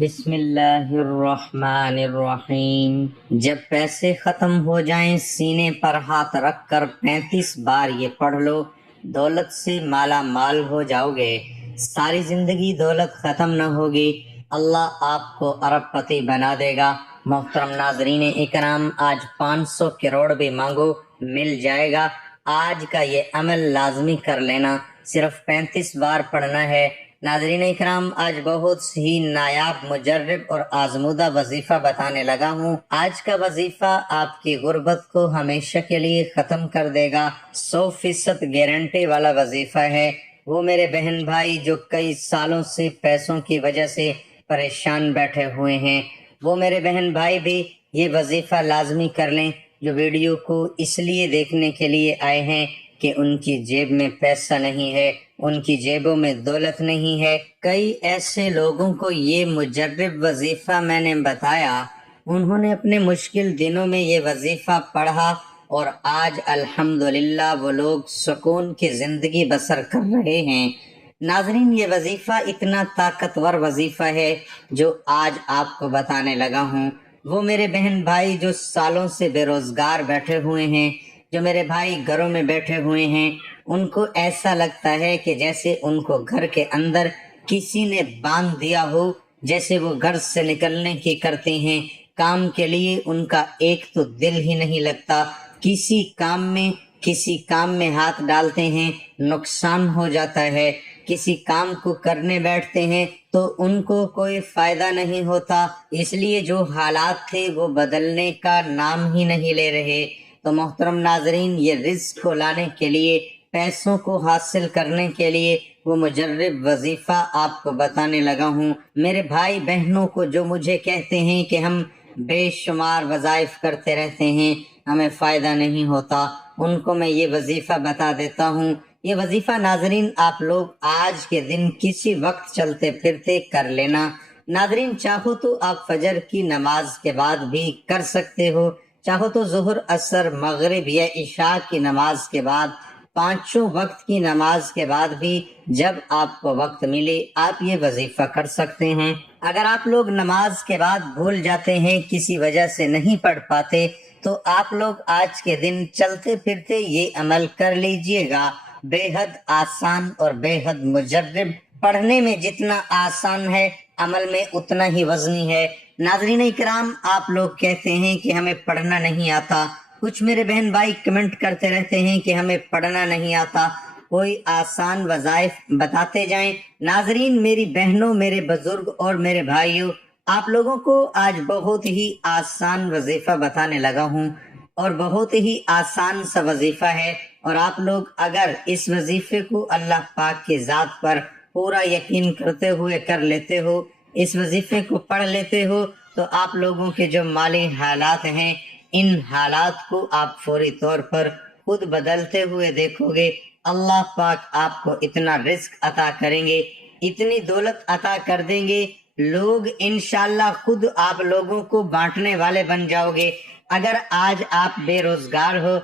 بسم اللہ الرحمن الرحیم۔ جب پیسے ختم ہو جائیں سینے پر ہاتھ رکھ کر 35 بار یہ پڑھ لو، دولت سے مالا مال ہو جاؤ گے۔ ساری زندگی دولت ختم نہ ہوگی، اللہ آپ کو ارب پتی بنا دے گا۔ محترم ناظرین اکرام، آج 500 کروڑ بھی مانگو مل جائے گا۔ آج کا یہ عمل لازمی کر لینا، صرف 35 بار پڑھنا ہے۔ ناظرین اکرام، آج بہت ہی نایاب، مجرب اور آزمودہ وظیفہ بتانے لگا ہوں۔ آج کا وظیفہ آپ کی غربت کو ہمیشہ کے لیے ختم کر دے گا۔ 100% گارنٹی والا وظیفہ ہے۔ وہ میرے بہن بھائی جو کئی سالوں سے پیسوں کی وجہ سے پریشان بیٹھے ہوئے ہیں، وہ میرے بہن بھائی بھی یہ وظیفہ لازمی کر لیں، جو ویڈیو کو اس لیے دیکھنے کے لیے آئے ہیں کہ ان کی جیب میں پیسہ نہیں ہے، ان کی جیبوں میں دولت نہیں ہے۔ کئی ایسے لوگوں کو یہ مجرب وظیفہ میں نے بتایا، انہوں نے اپنے مشکل دنوں میں یہ وظیفہ پڑھا اور آج الحمدللہ وہ لوگ سکون کی زندگی بسر کر رہے ہیں۔ ناظرین، یہ وظیفہ اتنا طاقتور وظیفہ ہے جو آج آپ کو بتانے لگا ہوں۔ وہ میرے بہن بھائی جو سالوں سے بے روزگار بیٹھے ہوئے ہیں، جو میرے بھائی گھروں میں بیٹھے ہوئے ہیں، ان کو ایسا لگتا ہے کہ جیسے ان کو گھر کے اندر کسی نے باندھ دیا ہو، جیسے وہ گھر سے نکلنے کی کرتے ہیں، کام کے لیے ان کا ایک تو دل ہی نہیں لگتا۔ کسی کام میں ہاتھ ڈالتے ہیں نقصان ہو جاتا ہے، کسی کام کو کرنے بیٹھتے ہیں تو ان کو کوئی فائدہ نہیں ہوتا، اس لیے جو حالات تھے وہ بدلنے کا نام ہی نہیں لے رہے۔ تو محترم ناظرین، یہ رزق کو لانے کے لیے، پیسوں کو حاصل کرنے کے لیے وہ مجرب وظیفہ آپ کو بتانے لگا ہوں۔ میرے بھائی بہنوں کو جو مجھے کہتے ہیں کہ ہم بے شمار وظائف کرتے رہتے ہیں، ہمیں فائدہ نہیں ہوتا، ان کو میں یہ وظیفہ بتا دیتا ہوں۔ یہ وظیفہ ناظرین آپ لوگ آج کے دن کسی وقت چلتے پھرتے کر لینا۔ ناظرین، چاہو تو آپ فجر کی نماز کے بعد بھی کر سکتے ہو، چاہو تو ظہر، عصر، مغرب یا عشاء کی نماز کے بعد، پانچوں وقت کی نماز کے بعد بھی جب آپ کو وقت ملے آپ یہ وظیفہ کر سکتے ہیں۔ اگر آپ لوگ نماز کے بعد بھول جاتے ہیں، کسی وجہ سے نہیں پڑھ پاتے، تو آپ لوگ آج کے دن چلتے پھرتے یہ عمل کر لیجئے گا۔ بے حد آسان اور بے حد مجرب، پڑھنے میں جتنا آسان ہے عمل میں اتنا ہی وزنی ہے۔ ناظرین اکرام، آپ لوگ کہتے ہیں کہ ہمیں پڑھنا نہیں آتا، کچھ میرے بہن بھائی کمنٹ کرتے رہتے ہیں کہ ہمیں پڑھنا نہیں آتا، کوئی آسان وظائف بتاتے جائیں۔ ناظرین، میری بہنوں، میرے بزرگ اور میرے بھائیوں، آپ لوگوں کو آج بہت ہی آسان وظیفہ بتانے لگا ہوں، اور بہت ہی آسان سا وظیفہ ہے، اور آپ لوگ اگر اس وظیفے کو اللہ پاک کی ذات پر پورا یقین کرتے ہوئے کر لیتے ہو، اس وظیفے کو پڑھ لیتے ہو، تو آپ لوگوں کے جو مالی حالات ہیں، ان حالات کو آپ فوری طور پر خود بدلتے ہوئے دیکھو گے۔ اللہ پاک آپ کو اتنا رزق عطا کریں گے، اتنی دولت عطا کر دیں گے، لوگ انشاءاللہ خود آپ لوگوں کو بانٹنے والے بن جاؤ گے۔ اگر آج آپ بے روزگار ہو،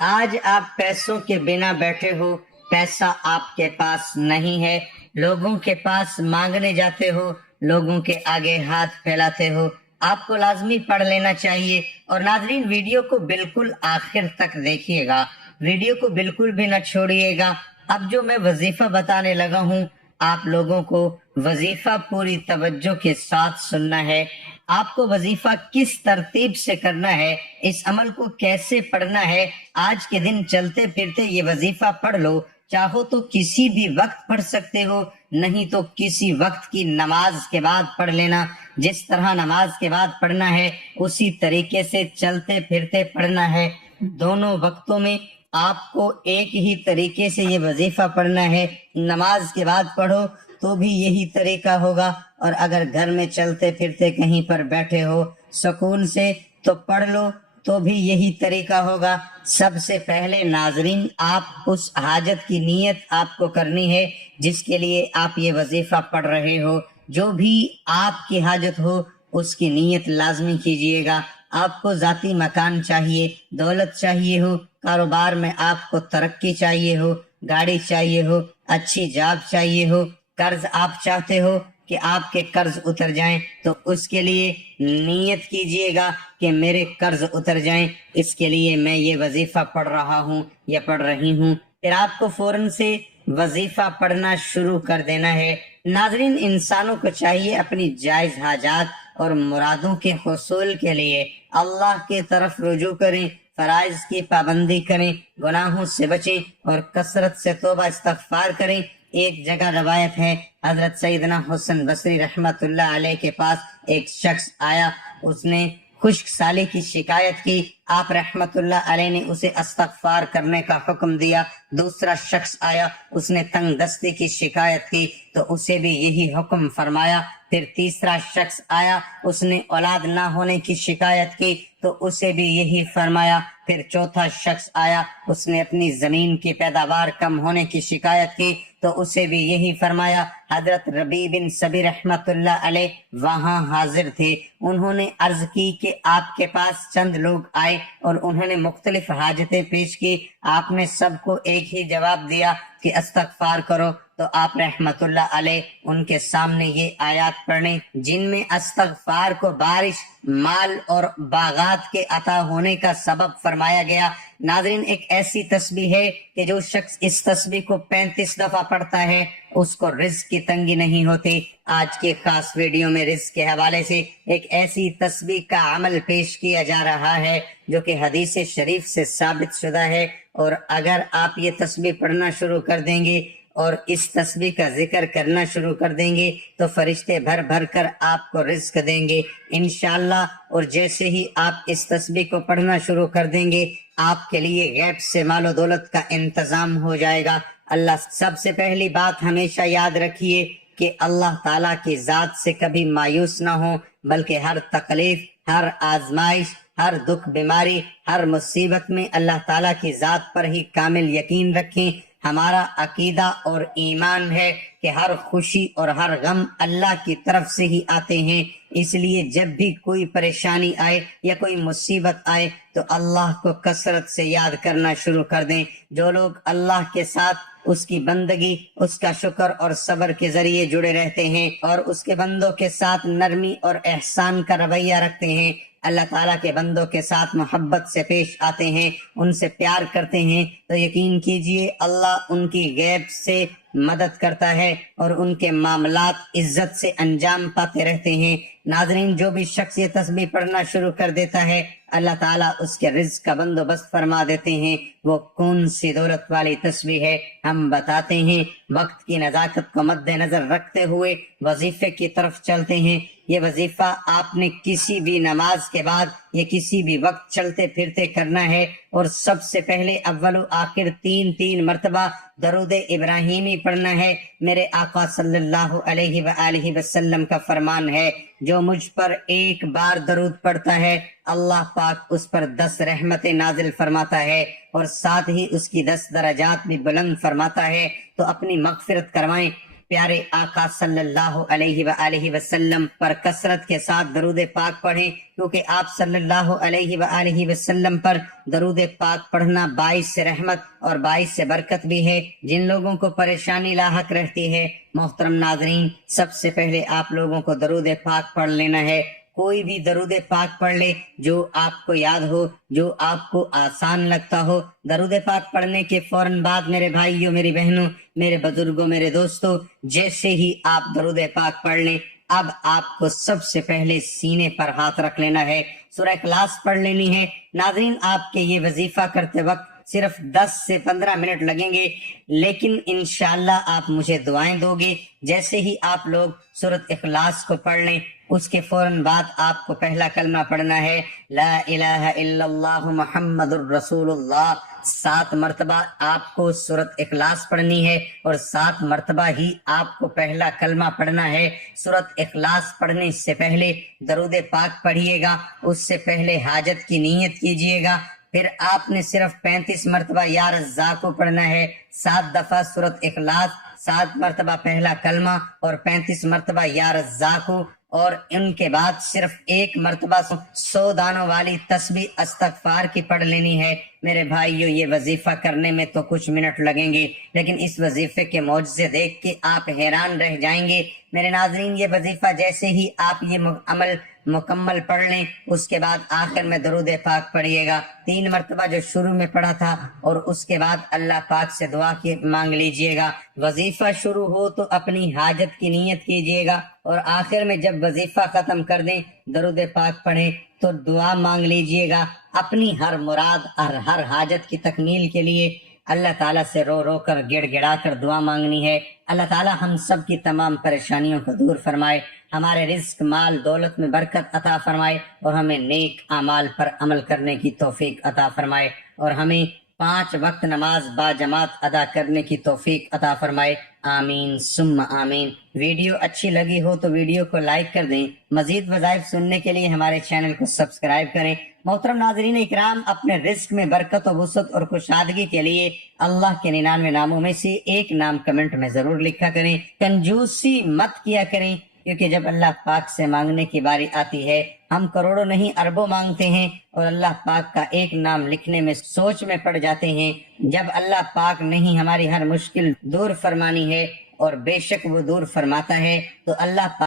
آج آپ پیسوں کے بنا بیٹھے ہو، پیسہ آپ کے پاس نہیں ہے، لوگوں کے پاس مانگنے جاتے ہو، لوگوں کے آگے ہاتھ پھیلاتے ہو، آپ کو لازمی پڑھ لینا چاہیے۔ اور ناظرین، ویڈیو کو بالکل آخر تک دیکھیے گا، ویڈیو کو بالکل بھی نہ چھوڑیے گا۔ اب جو میں وظیفہ بتانے لگا ہوں، آپ لوگوں کو وظیفہ پوری توجہ کے ساتھ سننا ہے۔ آپ کو وظیفہ کس ترتیب سے کرنا ہے، اس عمل کو کیسے پڑھنا ہے، آج کے دن چلتے پھرتے یہ وظیفہ پڑھ لو۔ چاہو تو کسی بھی وقت پڑھ سکتے ہو، نہیں تو کسی وقت کی نماز کے بعد پڑھ لینا۔ جس طرح نماز کے بعد پڑھنا ہے اسی طریقے سے چلتے پھرتے پڑھنا ہے۔ دونوں وقتوں میں آپ کو ایک ہی طریقے سے یہ وظیفہ پڑھنا ہے۔ نماز کے بعد پڑھو تو بھی یہی طریقہ ہوگا، اور اگر گھر میں چلتے پھرتے کہیں پر بیٹھے ہو سکون سے تو پڑھ لو تو بھی یہی طریقہ ہوگا۔ سب سے پہلے ناظرین، آپ اس حاجت کی نیت آپ کو کرنی ہے جس کے لیے آپ یہ وظیفہ پڑھ رہے ہو۔ جو بھی آپ کی حاجت ہو اس کی نیت لازمی کیجئے گا۔ آپ کو ذاتی مکان چاہیے، دولت چاہیے ہو، کاروبار میں آپ کو ترقی چاہیے ہو، گاڑی چاہیے ہو، اچھی جاب چاہیے ہو، قرض آپ چاہتے ہو، کہ آپ کے قرض اتر جائیں تو اس کے لیے نیت کیجئے گا کہ میرے قرض اتر جائیں، اس کے لیے میں یہ وظیفہ پڑھ رہا ہوں یا پڑھ رہی ہوں۔ پھر آپ کو فوراً سے وظیفہ پڑھنا شروع کر دینا ہے۔ ناظرین، انسانوں کو چاہیے اپنی جائز حاجات اور مرادوں کے حصول کے لیے اللہ کی طرف رجوع کریں، فرائض کی پابندی کریں، گناہوں سے بچیں اور کثرت سے توبہ استغفار کریں۔ ایک جگہ روایت ہے، حضرت سیدنا حسن بصری رحمت اللہ علیہ کے پاس ایک شخص آیا، اس نے خشک سالی کی شکایت کی، آپ رحمت اللہ علیہ نے اسے استغفار کرنے کا حکم دیا۔ دوسرا شخص آیا، اس نے تنگ دستی کی شکایت کی تو اسے بھی یہی حکم فرمایا۔ پھر تیسرا شخص آیا، اس نے اولاد نہ ہونے کی شکایت کی تو اسے بھی یہی فرمایا۔ پھر چوتھا شخص آیا، اس نے اپنی زمین کی پیداوار کم ہونے کی شکایت کی تو اسے بھی یہی فرمایا۔ حضرت ربیع بن سبی رحمت اللہ علیہ وہاں حاضر تھے، انہوں نے عرض کی کہ آپ کے پاس چند لوگ آئے اور انہوں نے مختلف حاجتیں پیش کی، آپ نے سب کو ایک ہی جواب دیا کہ استغفار کرو، تو آپ رحمت اللہ علیہ ان کے سامنے یہ آیات پڑھیں جن میں استغفار کو بارش، مال اور باغات کے عطا ہونے کا سبب فرمایا گیا۔ ناظرین، ایک ایسی تسبیح ہے کہ جو شخص اس تسبیح کو 35 دفعہ پڑھتا ہے اس کو رزق کی تنگی نہیں ہوتی۔ آج کے خاص ویڈیو میں رزق کے حوالے سے ایک ایسی تسبیح کا عمل پیش کیا جا رہا ہے جو کہ حدیث شریف سے ثابت شدہ ہے، اور اگر آپ یہ تسبیح پڑھنا شروع کر دیں گے اور اس تسبیح کا ذکر کرنا شروع کر دیں گے تو فرشتے بھر بھر کر آپ کو رزق دیں گے انشاءاللہ۔ اور جیسے ہی آپ اس تسبیح کو پڑھنا شروع کر دیں گے آپ کے لیے غیب سے مال و دولت کا انتظام ہو جائے گا۔ اللہ، سب سے پہلی بات ہمیشہ یاد رکھیے کہ اللہ تعالیٰ کی ذات سے کبھی مایوس نہ ہو، بلکہ ہر تکلیف، ہر آزمائش، ہر دکھ بیماری، ہر مصیبت میں اللہ تعالیٰ کی ذات پر ہی کامل یقین رکھیں۔ ہمارا عقیدہ اور ایمان ہے کہ ہر خوشی اور ہر غم اللہ کی طرف سے ہی آتے ہیں، اس لیے جب بھی کوئی پریشانی آئے یا کوئی مصیبت آئے تو اللہ کو کثرت سے یاد کرنا شروع کر دیں۔ جو لوگ اللہ کے ساتھ اس کی بندگی، اس کا شکر اور صبر کے ذریعے جڑے رہتے ہیں اور اس کے بندوں کے ساتھ نرمی اور احسان کا رویہ رکھتے ہیں، اللہ تعالیٰ کے بندوں کے ساتھ محبت سے پیش آتے ہیں، ان سے پیار کرتے ہیں، تو یقین کیجئے اللہ ان کی غیب سے مدد کرتا ہے اور ان کے معاملات عزت سے انجام پاتے رہتے ہیں۔ ناظرین، جو بھی شخص یہ تسبیح پڑھنا شروع کر دیتا ہے اللہ تعالیٰ اس کے رزق کا بندوبست فرما دیتے ہیں۔ وہ کون سی دولت والی تسبیح ہے ہم بتاتے ہیں۔ وقت کی نزاکت کو مد نظر رکھتے ہوئے وظیفے کی طرف چلتے ہیں۔ یہ وظیفہ آپ نے کسی بھی نماز کے بعد یا کسی بھی وقت چلتے پھرتے کرنا ہے، اور سب سے پہلے اول و آخر 3 مرتبہ درود ابراہیمی پڑھنا ہے۔ میرے آقا صلی اللہ علیہ وآلہ وسلم کا فرمان ہے، جو مجھ پر ایک بار درود پڑھتا ہے اللہ پاک اس پر 10 رحمتیں نازل فرماتا ہے اور ساتھ ہی اس کی 10 درجات بھی بلند فرماتا ہے۔ تو اپنی مغفرت کروائیں، پیارے آقا صلی اللہ علیہ وآلہ وسلم پر کثرت کے ساتھ درود پاک پڑھیں، کیونکہ آپ صلی اللہ علیہ وآلہ وسلم پر درود پاک پڑھنا باعث رحمت اور باعث برکت بھی ہے جن لوگوں کو پریشانی لاحق رہتی ہے۔ محترم ناظرین، سب سے پہلے آپ لوگوں کو درود پاک پڑھ لینا ہے۔ کوئی بھی درود پاک پڑھ لے جو آپ کو یاد ہو، جو آپ کو آسان لگتا ہو۔ درود پاک پڑھنے کے فوراً بعد میرے بھائیوں، میری بہنوں، میرے بزرگوں، میرے دوستوں، جیسے ہی آپ درود پاک پڑھ لیں اب آپ کو سب سے پہلے سینے پر ہاتھ رکھ لینا ہے، سورہ اخلاص پڑھ لینی ہے۔ ناظرین، آپ کے یہ وظیفہ کرتے وقت صرف 10 سے 15 منٹ لگیں گے، لیکن انشاءاللہ آپ مجھے دعائیں دو گے۔ جیسے ہی آپ لوگ سورۃ اخلاص کو پڑھ لیں اس کے فوراً بعد آپ کو پہلا کلمہ پڑھنا ہے، لا الہ الا اللہ محمد الرسول اللہ۔ 7 مرتبہ آپ کو سورۃ اخلاص پڑھنی ہے اور 7 مرتبہ ہی آپ کو پہلا کلمہ پڑھنا ہے۔ سورۃ اخلاص پڑھنے سے پہلے درود پاک پڑھیے گا، اس سے پہلے حاجت کی نیت کیجیے گا۔ پھر آپ نے صرف 35 مرتبہ یا رزاق کو پڑھنا ہے، 7 دفعہ سورۃ اخلاص، 7 مرتبہ پہلا کلمہ اور 35 مرتبہ یا رزاق، اور ان کے بعد صرف ایک مرتبہ 100 دانوں والی تسبیح استغفار کی پڑھ لینی ہے۔ میرے بھائیو، یہ وظیفہ کرنے میں تو کچھ منٹ لگیں گے، لیکن اس وظیفے کے معجزے دیکھ کے آپ حیران رہ جائیں گے۔ میرے ناظرین، یہ وظیفہ جیسے ہی آپ یہ عمل مکمل پڑھ لیں، اس کے بعد آخر میں درود پاک پڑھیے گا 3 مرتبہ جو شروع میں پڑھا تھا، اور اس کے بعد اللہ پاک سے دعا کی مانگ لیجئے گا۔ وظیفہ شروع ہو تو اپنی حاجت کی نیت کیجئے گا، اور آخر میں جب وظیفہ ختم کر دیں، درود پاک پڑھیں تو دعا مانگ لیجئے گا اپنی ہر مراد اور ہر حاجت کی تکمیل کے لیے۔ اللہ تعالیٰ سے رو رو کر گڑ گڑا کر دعا مانگنی ہے۔ اللہ تعالیٰ ہم سب کی تمام پریشانیوں کو دور فرمائے، ہمارے رزق مال دولت میں برکت عطا فرمائے، اور ہمیں نیک اعمال پر عمل کرنے کی توفیق عطا فرمائے، اور ہمیں 5 وقت نماز با جماعت ادا کرنے کی توفیق عطا فرمائے۔ آمین ثم آمین۔ ویڈیو اچھی لگی ہو تو ویڈیو کو لائک کر دیں۔ مزید وظائف سننے کے لیے ہمارے چینل کو سبسکرائب کریں۔ محترم ناظرین اکرام، اپنے رزق میں برکت و وسعت اور کشادگی کے لیے اللہ کے 99 ناموں میں سے ایک نام کمنٹ میں ضرور لکھا کریں۔ کنجوسی مت کیا کریں، کیونکہ جب اللہ پاک سے مانگنے کی باری آتی ہے، ہم کروڑوں نہیں اربوں مانگتے ہیں، اور اللہ پاک کا ایک نام لکھنے میں سوچ میں پڑ جاتے ہیں۔ جب اللہ پاک نہیں ہماری ہر مشکل دور فرمانی ہے، اور بے شک وہ دور فرماتا ہے، تو اللہ پاک